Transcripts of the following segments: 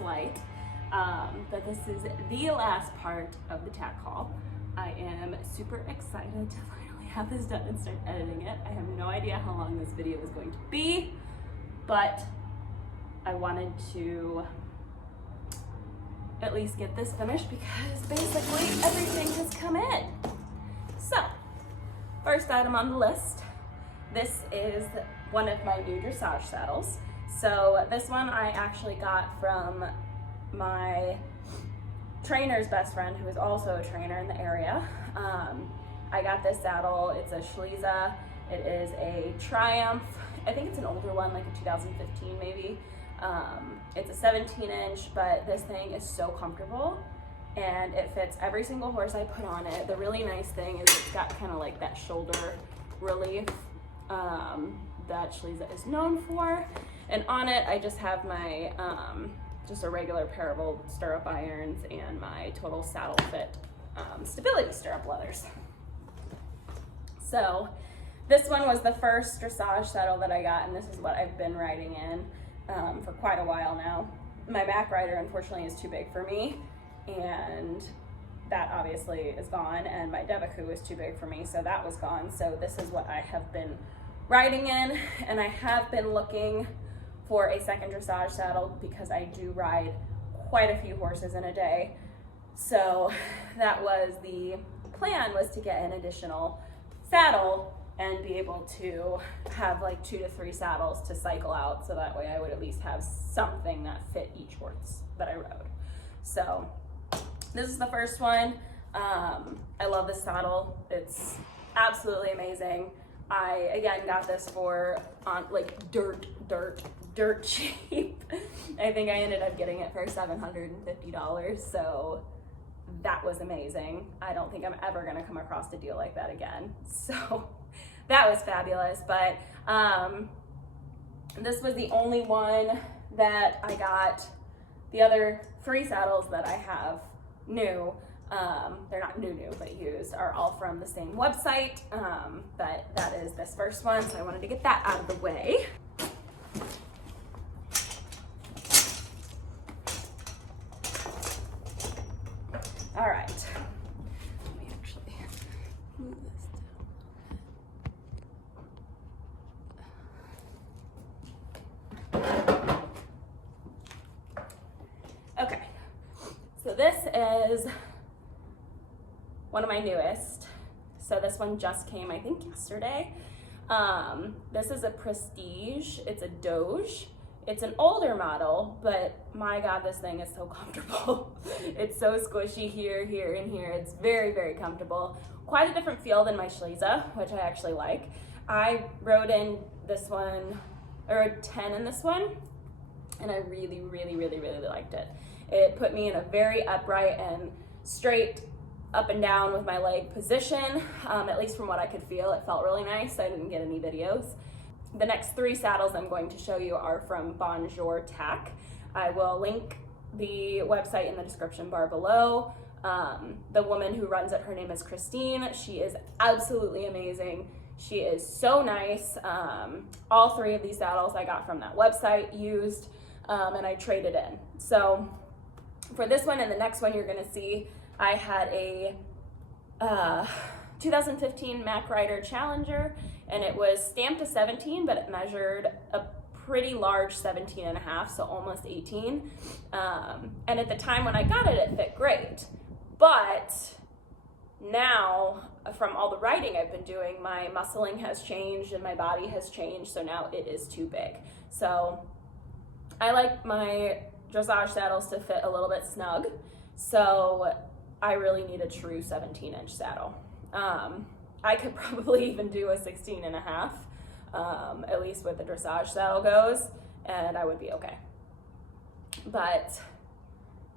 light that this is the last part of the tack haul. I am super excited to finally have this done and start editing it. I have no idea how long this video is going to be, but I wanted to at least get this finished because basically everything has come in. So, first item on the list, this is one of my new dressage saddles. So this one I actually got from my trainer's best friend, who is also a trainer in the area. I got this saddle. It's a Schliza. It is a Triumph. I think it's an older one, like a 2015 maybe. It's a 17-inch, but this thing is so comfortable and it fits every single horse I put on it. The really nice thing is it's got kind of like that shoulder relief that Schliza is known for. And on it, I just have my, just a regular pair of old stirrup irons and my Total Saddle Fit stability stirrup leathers. So this one was the first dressage saddle that I got, and this is what I've been riding in for quite a while now. My back rider, unfortunately, is too big for me, and that obviously is gone, and my Devaku is too big for me, so that was gone. So this is what I have been riding in, and I have been looking for a second dressage saddle because I do ride quite a few horses in a day. So that was the plan, was to get an additional saddle and be able to have like 2 to 3 saddles to cycle out, so that way I would at least have something that fit each horse that I rode. So this is the first one. I love this saddle. It's absolutely amazing. I, again, got this for like dirt cheap. I think I ended up getting it for $750, so that was amazing. I don't think I'm ever gonna come across a deal like that again. So that was fabulous, but this was the only one that I got. The other 3 saddles that I have new, they're not new, but used, are all from the same website, but that is this first one, so I wanted to get that out of the way. All right, let me actually move this down. Okay, so this is one of my newest. So this one just came, I think, yesterday. This is a Prestige. It's a Doge. It's an older model, but my God, this thing is so comfortable. It's so squishy here, here, and here. It's very, very comfortable. Quite a different feel than my Schliza, which I actually like. I rode in this one, or a 10 in this one, and I really, really, really, really liked it. It put me in a very upright and straight up and down with my leg position, at least from what I could feel. It felt really nice. I didn't get any videos. The next 3 saddles I'm going to show you are from Bonjour Tack. I will link the website in the description bar below. The woman who runs it, her name is Christine. She is absolutely amazing. She is so nice. All 3 of these saddles I got from that website used, and I traded in. So for this one and the next one you're gonna see, I had a 2015 Mack Rider Challenger, and it was stamped a 17, but it measured a pretty large 17 and a half, so almost 18. And at the time when I got it, it fit great. But now, from all the riding I've been doing, my muscling has changed and my body has changed, so now it is too big. So I like my dressage saddles to fit a little bit snug, so I really need a true 17-inch saddle. I could probably even do a 16 and a half, at least with the dressage saddle goes, and I would be okay. But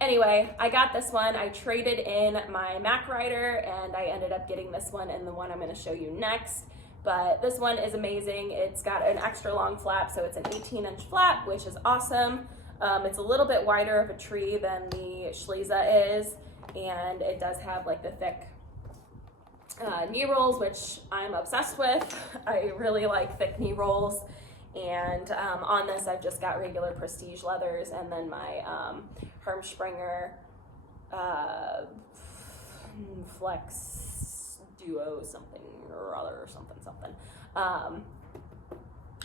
anyway, I got this one. I traded in my Mack Rider, and I ended up getting this one and the one I'm going to show you next. But this one is amazing. It's got an extra long flap, so it's an 18-inch flap, which is awesome. It's a little bit wider of a tree than the Schliza is, and it does have like the thick knee rolls, which I'm obsessed with. I really like thick knee rolls, And on this, I've just got regular Prestige leathers, and then my Hermspringer Flex Duo something or other, or something.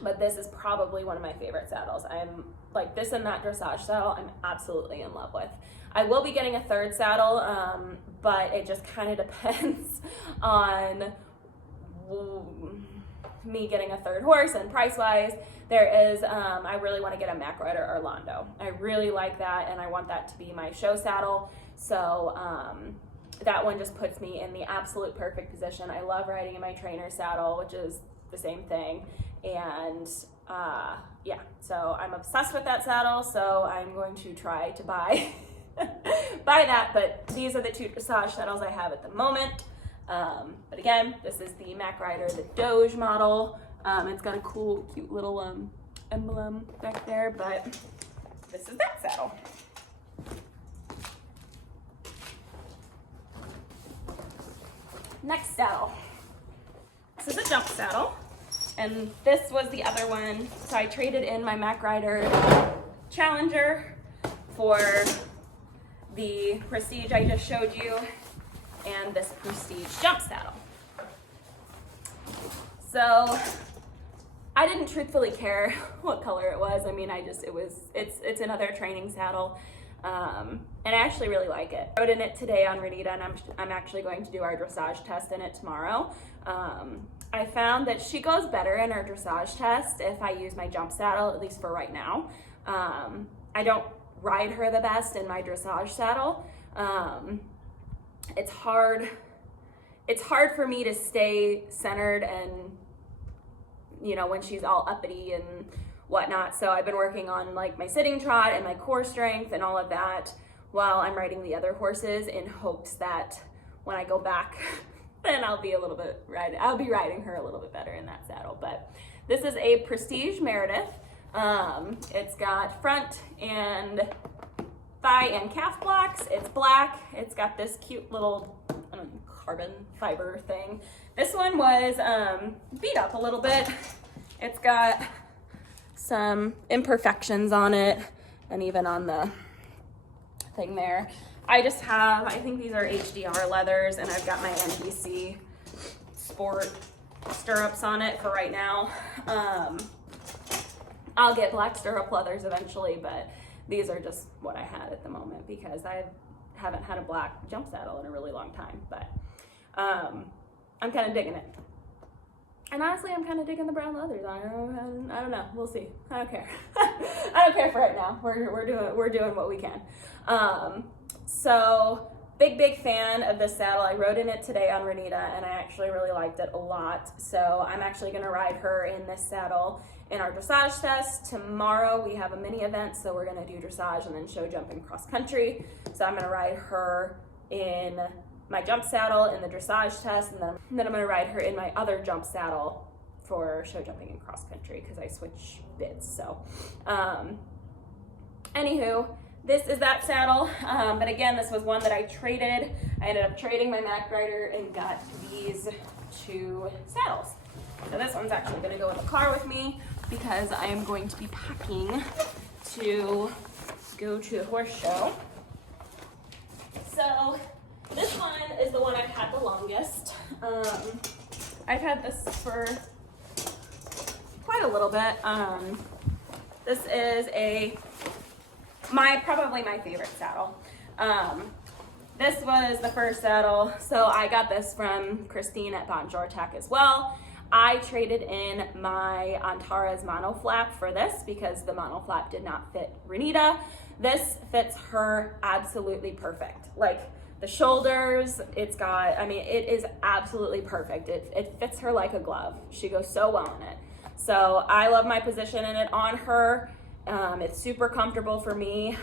But this is probably one of my favorite saddles. I'm like, this and that dressage saddle, I'm absolutely in love with. I will be getting a third saddle, but it just kind of depends on me getting a third horse and price-wise. There is, I really want to get a Mack Rider Orlando. I really like that, and I want that to be my show saddle. So that one just puts me in the absolute perfect position. I love riding in my trainer saddle, which is the same thing. And yeah, so I'm obsessed with that saddle, so I'm going to try to buy buy that. But these are the two dressage saddles I have at the moment. But again, this is the Mack Rider, the Doge model. It's got a cool, cute little emblem back there, but this is that saddle. Next saddle. This is a jump saddle, and this was the other one. So I traded in my Mack Rider Challenger for the Prestige I just showed you, and this Prestige jump saddle. So I didn't truthfully care what color it was. I mean, it's another training saddle, and I actually really like it. I rode in it today on Renita, and I'm actually going to do our dressage test in it tomorrow. I found that she goes better in her dressage test if I use my jump saddle, at least for right now. I don't ride her the best in my dressage saddle. It's hard for me to stay centered and, you know, when she's all uppity and whatnot. So I've been working on like my sitting trot and my core strength and all of that while I'm riding the other horses, in hopes that when I go back, then I'll be riding her a little bit better in that saddle. But this is a Prestige Meredith. It's got front and thigh and calf blocks. It's black. It's got this cute little carbon fiber thing. This one was beat up a little bit. It's got some imperfections on it, and even on the thing there. I think these are HDR leathers, and I've got my NBC Sport stirrups on it for right now. I'll get black stirrup leathers eventually, but these are just what I had at the moment because I haven't had a black jump saddle in a really long time. But I'm kind of digging it. And honestly, I'm kind of digging the brown leathers. I don't know. We'll see. I don't care. I don't care for right now. We're doing what we can. So big fan of this saddle. I rode in it today on Renita, and I actually really liked it a lot. So I'm actually going to ride her in this saddle in our dressage test. Tomorrow we have a mini event, so we're going to do dressage and then show jumping cross country. So I'm going to ride her in my jump saddle in the dressage test, and then I'm going to ride her in my other jump saddle for show jumping and cross country because I switch bits. So anywho, this is that saddle, but again, this was one that I traded. I ended up trading my Mack Rider and got these two saddles. So this one's actually going to go in the car with me because I am going to be packing to go to the horse show. So this one is the one I've had the longest. I've had this for quite a little bit. This is probably my favorite saddle. This was the first saddle, so I got this from Christine at Bonjour Tack as well. I traded in my Antares mono flap for this because the mono flap did not fit Renita. This fits her absolutely perfect. Like the shoulders, it is absolutely perfect. It fits her like a glove. She goes so well in it. So I love my position in it on her. It's super comfortable for me.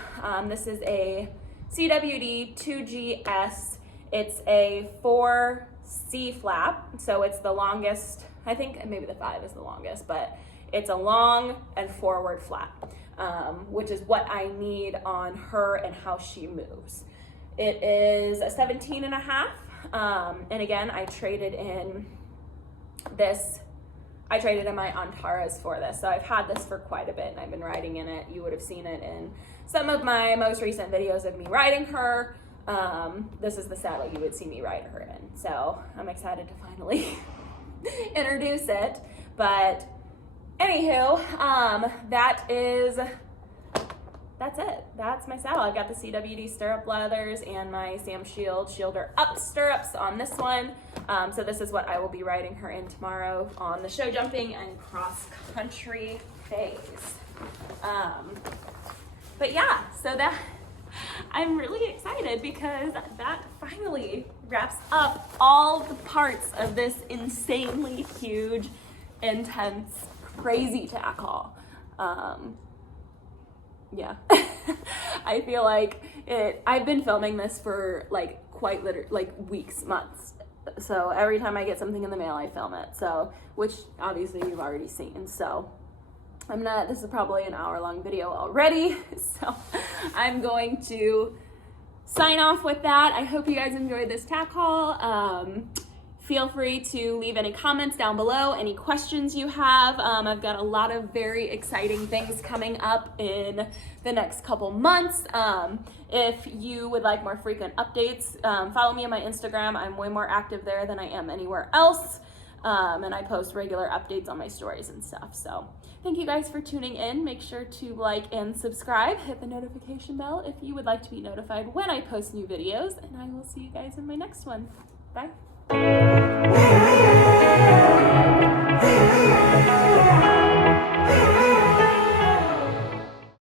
This is a CWD 2GS. It's a 4C flap, so it's the longest. I think maybe the 5 is the longest, but it's a long and forward flap, which is what I need on her and how she moves. It is a 17.5, and again, I traded in this I traded in my Antares for this. So I've had this for quite a bit and I've been riding in it. You would have seen it in some of my most recent videos of me riding her. This is the saddle you would see me ride her in. So I'm excited to finally introduce it. But anywho, that's it. That's my saddle. I've got the CWD stirrup leathers and my Sam Shielder up stirrups on this one. So this is what I will be riding her in tomorrow on the show jumping and cross country phase. But yeah, so that I'm really excited because that finally wraps up all the parts of this insanely huge, intense, crazy tack haul. Yeah, I feel like I've been filming this for like weeks, months. So every time I get something in the mail, I film it. So, which obviously you've already seen. So this is probably an hour-long video already. So I'm going to sign off with that. I hope you guys enjoyed this tack haul. Feel free to leave any comments down below, any questions you have. I've got a lot of very exciting things coming up in the next couple months. If you would like more frequent updates, follow me on my Instagram. I'm way more active there than I am anywhere else. And I post regular updates on my stories and stuff. So thank you guys for tuning in. Make sure to like and subscribe. Hit the notification bell if you would like to be notified when I post new videos. And I will see you guys in my next one. Bye.